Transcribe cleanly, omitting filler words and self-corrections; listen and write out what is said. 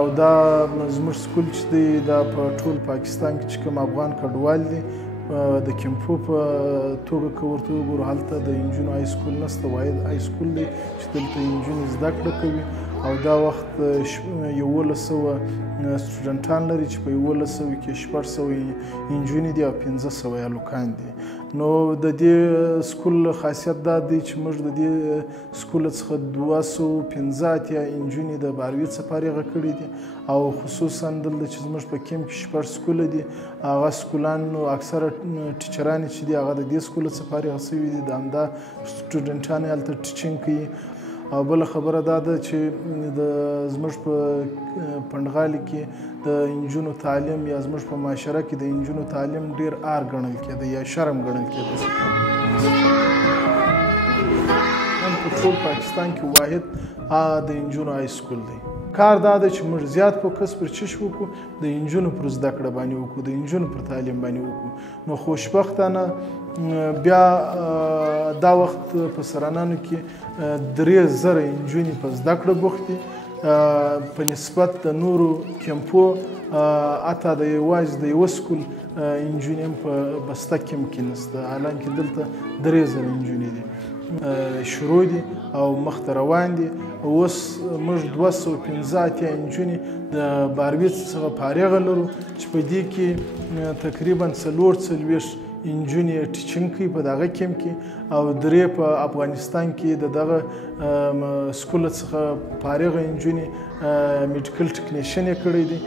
او دا زموږ سکول چې دی دا په ټول پاکستان کې چې کوم افغان کډوال دي د کیمپو په توګه که ورته وګورو هلته د انجونو های سکول نشته واحد های سکول دی چې دلته انجونې زده کړه کوي او دا وخت 1100 سټوډنټان لري چې په 1100 کې 600 انجونې دي او 1500 هلکان دي نو د دې سکول خاصیت دا دی چې موږ د دې سکول څخه 215 انجونې د باروي څخه فارغه کړي دي او خصوصا دلته چې زموږ په کیمپ کې 6 سکوله دي هغه سکولان نو اکثره ټیچران چې دي هغه د دې سکول څخه فارغ شوي دي د همدا سټوډنټان هلته ټیچینګ کوي او بله خبره دا ده چې زموږ په پنډغالي کې د انجونو تعلیم یا زموږ په معاشره کې د انجونو تعلیم ډیر عار ګڼل کېده یا شرم ګڼل کېده په ټول پاکستان کې واحد د انجونو های سکول دی کار دا ده چې موږ زیات فوکس پر څه وکړو د انجونو پر زده کړه باندې وکړو د انجونو پر تعلیم باندې وکړو نو خوشبختانه بیا دا وخت په سرانانو کې 3000 انجونې په زده کړه بوخت دي په نسبت د نورو کیمپو حتی د یوازې د یوه سکول انجونې هم په بسته کیمپ کې نشته حالانکه دلته 3000 انجونې دي شروع دي او مخته روان دي اوس موږ 215 انجونې د باروي څخه فارغه لرو چې په دې کې تقریبا 440 انجونې ټیچینګ کوي په دغه کیمپ کې او 3 په افغانستان کې د دغه سکول څخه فارغه انجونې میډیکل ټیکنیشن یې کړی دی